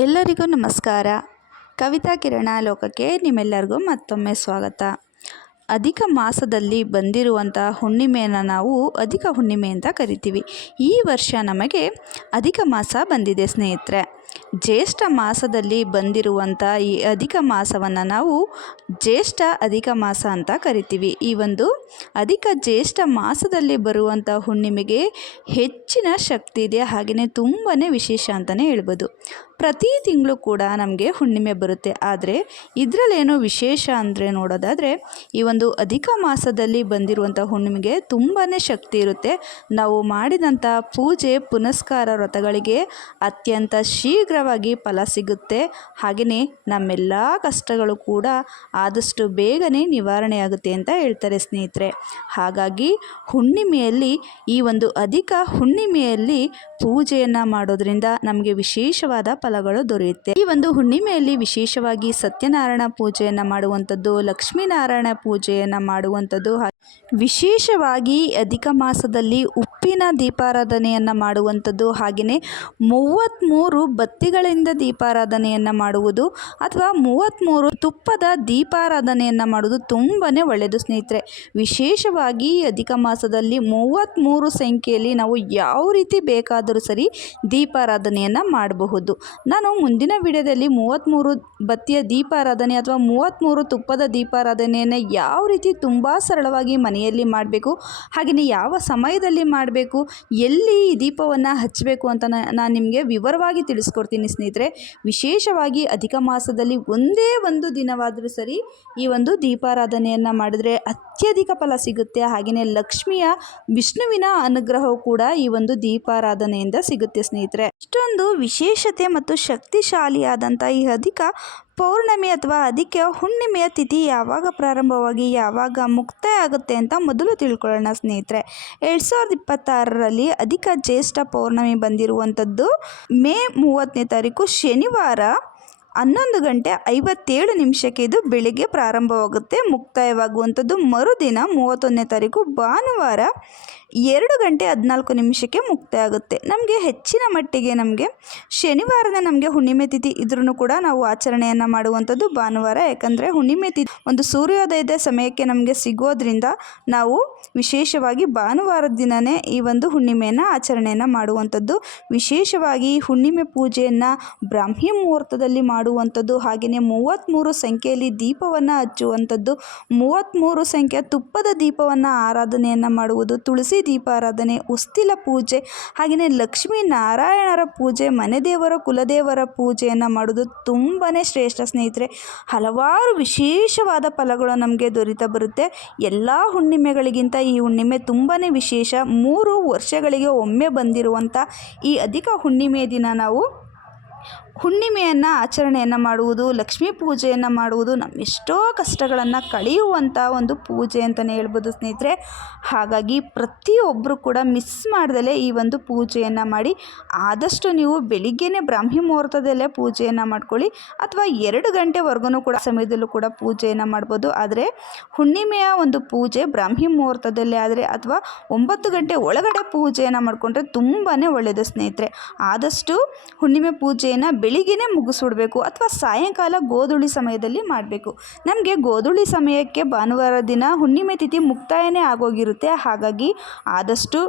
ಎಲ್ಲರಿಗೂ ನಮಸ್ಕಾರ. ಕವಿತಾ ಕಿರಣ ಲೋಕಕ್ಕೆ ನಿಮ್ಮೆಲ್ಲರಿಗೂ ಮತ್ತೊಮ್ಮೆ ಸ್ವಾಗತ. ಅಧಿಕ ಮಾಸದಲ್ಲಿ ಬಂದಿರುವಂಥ ಹುಣ್ಣಿಮೆಯನ್ನು ನಾವು ಅಧಿಕ ಹುಣ್ಣಿಮೆ ಅಂತ ಕರಿತೀವಿ. ಈ ವರ್ಷ ನಮಗೆ ಅಧಿಕ ಮಾಸ ಬಂದಿದೆ ಸ್ನೇಹಿತರೆ. ಜ್ಯೇಷ್ಠ ಮಾಸದಲ್ಲಿ ಬಂದಿರುವಂಥ ಈ ಅಧಿಕ ಮಾಸವನ್ನು ನಾವು ಜ್ಯೇಷ್ಠ ಅಧಿಕ ಮಾಸ ಅಂತ ಕರಿತೀವಿ. ಈ ಒಂದು ಅಧಿಕ ಜ್ಯೇಷ್ಠ ಮಾಸದಲ್ಲಿ ಬರುವಂಥ ಹುಣ್ಣಿಮೆಗೆ ಹೆಚ್ಚಿನ ಶಕ್ತಿ ಇದೆ, ಹಾಗೆಯೇ ತುಂಬಾ ವಿಶೇಷ ಅಂತಲೇ ಹೇಳ್ಬೋದು. ಪ್ರತಿ ತಿಂಗಳು ಕೂಡ ನಮಗೆ ಹುಣ್ಣಿಮೆ ಬರುತ್ತೆ. ಆದರೆ ಇದರಲ್ಲೇನೋ ವಿಶೇಷ ಅಂದರೆ ನೋಡೋದಾದರೆ ಈ ಒಂದು ಅಧಿಕ ಮಾಸದಲ್ಲಿ ಬಂದಿರುವಂಥ ಹುಣ್ಣಿಮೆಗೆ ತುಂಬಾ ಶಕ್ತಿ ಇರುತ್ತೆ. ನಾವು ಮಾಡಿದಂಥ ಪೂಜೆ ಪುನಸ್ಕಾರ ವ್ರತಗಳಿಗೆ ಅತ್ಯಂತ ಶೀಘ್ರವಾಗಿ ಫಲ ಸಿಗುತ್ತೆ. ಹಾಗೆಯೇ ನಮ್ಮೆಲ್ಲ ಕಷ್ಟಗಳು ಕೂಡ ಆದಷ್ಟು ಬೇಗನೆ ನಿವಾರಣೆ ಆಗುತ್ತೆ ಅಂತ ಹೇಳ್ತಾರೆ ಸ್ನೇಹಿತರೆ. ಹಾಗಾಗಿ ಹುಣ್ಣಿಮೆಯಲ್ಲಿ ಈ ಒಂದು ಅಧಿಕ ಹುಣ್ಣಿಮೆಯಲ್ಲಿ ಪೂಜೆಯನ್ನು ಮಾಡೋದ್ರಿಂದ ನಮಗೆ ವಿಶೇಷವಾದ ಫಲಗಳು ದೊರೆಯುತ್ತೆ. ಈ ಒಂದು ಹುಣ್ಣಿಮೆಯಲ್ಲಿ ವಿಶೇಷವಾಗಿ ಸತ್ಯನಾರಾಯಣ ಪೂಜೆಯನ್ನು ಮಾಡುವಂಥದ್ದು, ಲಕ್ಷ್ಮೀನಾರಾಯಣ ಪೂಜೆಯನ್ನು ಮಾಡುವಂಥದ್ದು, ವಿಶೇಷವಾಗಿ ಅಧಿಕ ಮಾಸದಲ್ಲಿ ಉಪ್ಪಿನ ದೀಪಾರಾಧನೆಯನ್ನು ಮಾಡುವಂಥದ್ದು, ಹಾಗೆಯೇ 33 ಬತ್ತಿಗಳಿಂದ ದೀಪಾರಾಧನೆಯನ್ನು ಮಾಡುವುದು ಅಥವಾ 33 ತುಪ್ಪದ ದೀಪಾರಾಧನೆಯನ್ನು ಮಾಡುವುದು ತುಂಬಾ ಒಳ್ಳೆಯದು ಸ್ನೇಹಿತರೆ. ವಿಶೇಷವಾಗಿ ಅಧಿಕ ಮಾಸದಲ್ಲಿ 33 ಸಂಖ್ಯೆಯಲ್ಲಿ ನಾವು ಯಾವ ರೀತಿ ಬೇಕಾದರೂ ಸರಿ ದೀಪಾರಾಧನೆಯನ್ನು ಮಾಡಬಹುದು. ನಾನು ಮುಂದಿನ ವಿಡಿಯೋದಲ್ಲಿ 33 ಬತ್ತಿಯ ದೀಪಾರಾಧನೆ ಅಥವಾ 33 ತುಪ್ಪದ ದೀಪಾರಾಧನೆಯನ್ನು ಯಾವ ರೀತಿ ತುಂಬ ಸರಳವಾಗಿ ಮನೆಯಲ್ಲಿ ಮಾಡಬೇಕು, ಹಾಗೆಯೇ ಯಾವ ಸಮಯದಲ್ಲಿ ಮಾಡಬೇಕು, ಎಲ್ಲಿ ಈ ದೀಪವನ್ನು ಹಚ್ಚಬೇಕು ಅಂತ ನಾನು ನಿಮಗೆ ವಿವರವಾಗಿ ತಿಳಿಸ್ಕೊಡ್ತೀನಿ ಸ್ನೇಹಿತರೆ. ವಿಶೇಷವಾಗಿ ಅಧಿಕ ಮಾಸದಲ್ಲಿ ಒಂದೇ ಒಂದು ದಿನವಾದರೂ ಸರಿ ಈ ಒಂದು ದೀಪಾರಾಧನೆಯನ್ನು ಮಾಡಿದ್ರೆ ಅತ್ಯಧಿಕ ಫಲ ಸಿಗುತ್ತೆ. ಹಾಗೆಯೇ ಲಕ್ಷ್ಮಿಯ ವಿಷ್ಣುವಿನ ಅನುಗ್ರಹವು ಕೂಡ ಈ ಒಂದು ದೀಪಾರಾಧನೆಯಿಂದ ಸಿಗುತ್ತೆ ಸ್ನೇಹಿತರೆ. ಇಷ್ಟೊಂದು ವಿಶೇಷತೆ ಮತ್ತು ಶಕ್ತಿಶಾಲಿಯಾದಂಥ ಈ ಅಧಿಕ ಪೌರ್ಣಮಿ ಅಥವಾ ಅಧಿಕ ಹುಣ್ಣಿಮೆಯ ತಿಥಿ ಯಾವಾಗ ಪ್ರಾರಂಭವಾಗಿ ಯಾವಾಗ ಮುಕ್ತಾಯ ಆಗುತ್ತೆ ಅಂತ ಮೊದಲು ತಿಳ್ಕೊಳ್ಳೋಣ ಸ್ನೇಹಿತರೆ. 2026ರಲ್ಲಿ ಅಧಿಕ ಜ್ಯೇಷ್ಠ ಪೌರ್ಣಮಿ ಬಂದಿರುವಂಥದ್ದು ಮೇ 30ನೇ ತಾರೀಕು ಶನಿವಾರ 11:57 ಇದು ಬೆಳಿಗ್ಗೆ ಪ್ರಾರಂಭವಾಗುತ್ತೆ. ಮುಕ್ತಾಯವಾಗುವಂಥದ್ದು ಮರುದಿನ 31ನೇ ತಾರೀಕು ಭಾನುವಾರ 2:14 ಮುಕ್ತಾಯ ಆಗುತ್ತೆ. ನಮಗೆ ಹೆಚ್ಚಿನ ಮಟ್ಟಿಗೆ ನಮಗೆ ಶನಿವಾರದ ನಮಗೆ ಹುಣ್ಣಿಮೆ ತಿಥಿ ಇದ್ರೂ ಕೂಡ ನಾವು ಆಚರಣೆಯನ್ನು ಮಾಡುವಂಥದ್ದು ಭಾನುವಾರ. ಯಾಕಂದರೆ ಹುಣ್ಣಿಮೆ ತಿಥಿ ಒಂದು ಸೂರ್ಯೋದಯದ ಸಮಯಕ್ಕೆ ನಮಗೆ ಸಿಗೋದ್ರಿಂದ ನಾವು ವಿಶೇಷವಾಗಿ ಭಾನುವಾರದ ದಿನವೇ ಈ ಒಂದು ಹುಣ್ಣಿಮೆಯನ್ನು ಆಚರಣೆಯನ್ನು ಮಾಡುವಂಥದ್ದು. ವಿಶೇಷವಾಗಿ ಹುಣ್ಣಿಮೆ ಪೂಜೆಯನ್ನು ಬ್ರಾಹ್ಮಿ ಮುಹೂರ್ತದಲ್ಲಿ ಮಾಡುವಂಥದ್ದು, ಹಾಗೆಯೇ 33 ಸಂಖ್ಯೆಯಲ್ಲಿ ದೀಪವನ್ನು ಹಚ್ಚುವಂಥದ್ದು, 33 ಸಂಖ್ಯೆಯ ತುಪ್ಪದ ದೀಪವನ್ನು ಆರಾಧನೆಯನ್ನು ಮಾಡುವುದು, ತುಳಸಿ ದೀಪಾರಾಧನೆ, ಉಸ್ತಿಲ ಪೂಜೆ, ಹಾಗೆಯೇ ಲಕ್ಷ್ಮೀ ನಾರಾಯಣರ ಪೂಜೆ, ಮನೆ ದೇವರ ಕುಲದೇವರ ಪೂಜೆಯನ್ನು ಮಾಡೋದು ತುಂಬಾ ಶ್ರೇಷ್ಠ ಸ್ನೇಹಿತರೆ. ಹಲವಾರು ವಿಶೇಷವಾದ ಫಲಗಳು ನಮಗೆ ದೊರೀತಾ ಬರುತ್ತೆ. ಎಲ್ಲ ಹುಣ್ಣಿಮೆಗಳಿಗಿಂತ ಈ ಹುಣ್ಣಿಮೆ ತುಂಬಾ ವಿಶೇಷ. 3 ವರ್ಷಗಳಿಗೆ ಒಮ್ಮೆ ಬಂದಿರುವಂಥ ಈ ಅಧಿಕ ಹುಣ್ಣಿಮೆಯ ದಿನ ನಾವು ಹುಣ್ಣಿಮೆಯನ್ನು ಆಚರಣೆಯನ್ನು ಮಾಡುವುದು, ಲಕ್ಷ್ಮೀ ಪೂಜೆಯನ್ನು ಮಾಡುವುದು ನಮ್ಮೆಷ್ಟೋ ಕಷ್ಟಗಳನ್ನು ಕಳೆಯುವಂಥ ಒಂದು ಪೂಜೆ ಅಂತಲೇ ಹೇಳ್ಬೋದು ಸ್ನೇಹಿತರೆ. ಹಾಗಾಗಿ ಪ್ರತಿಯೊಬ್ಬರು ಕೂಡ ಮಿಸ್ ಮಾಡ್ದಲೇ ಈ ಒಂದು ಪೂಜೆಯನ್ನು ಮಾಡಿ. ಆದಷ್ಟು ನೀವು ಬೆಳಿಗ್ಗೆನೇ ಬ್ರಾಹ್ಮಿ ಮುಹೂರ್ತದಲ್ಲೇ ಪೂಜೆಯನ್ನು ಮಾಡ್ಕೊಳ್ಳಿ, ಅಥವಾ 2 ಗಂಟೆವರೆಗೂ ಕೂಡ ಸಮಯದಲ್ಲೂ ಕೂಡ ಪೂಜೆಯನ್ನು ಮಾಡ್ಬೋದು. ಆದರೆ ಹುಣ್ಣಿಮೆಯ ಒಂದು ಪೂಜೆ ಬ್ರಾಹ್ಮಿ ಮುಹೂರ್ತದಲ್ಲೇ ಆದರೆ ಅಥವಾ 9 ಗಂಟೆ ಒಳಗಡೆ ಪೂಜೆಯನ್ನು ಮಾಡಿಕೊಂಡ್ರೆ ತುಂಬಾ ಒಳ್ಳೆಯದು ಸ್ನೇಹಿತರೆ. ಆದಷ್ಟು ಹುಣ್ಣಿಮೆ ಪೂಜೆಯನ್ನು ಬೆಳಿಗ್ಗೆನೇ ಮುಗಿಸ್ಬಿಡ್ಬೇಕು ಅಥವಾ ಸಾಯಂಕಾಲ ಗೋಧೂಳಿ ಸಮಯದಲ್ಲಿ ಮಾಡಬೇಕು. ನಮಗೆ ಗೋಧೂಳಿ ಸಮಯಕ್ಕೆ ಭಾನುವಾರ ದಿನ ಹುಣ್ಣಿಮೆ ತಿಥಿ ಮುಕ್ತಾಯನೇ ಆಗೋಗಿರುತ್ತೆ. ಹಾಗಾಗಿ ಆದಷ್ಟು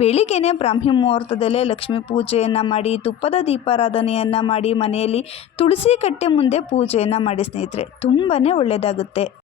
ಬೆಳಿಗ್ಗೆನೇ ಬ್ರಾಹ್ಮಿ ಮುಹೂರ್ತದಲ್ಲೇ ಲಕ್ಷ್ಮೀ ಪೂಜೆಯನ್ನು ಮಾಡಿ, ತುಪ್ಪದ ದೀಪಾರಾಧನೆಯನ್ನು ಮಾಡಿ, ಮನೆಯಲ್ಲಿ ತುಳಸಿ ಕಟ್ಟೆ ಮುಂದೆ ಪೂಜೆಯನ್ನು ಮಾಡಿ ಸ್ನೇಹಿತರೆ, ತುಂಬಾ ಒಳ್ಳೆಯದಾಗುತ್ತೆ.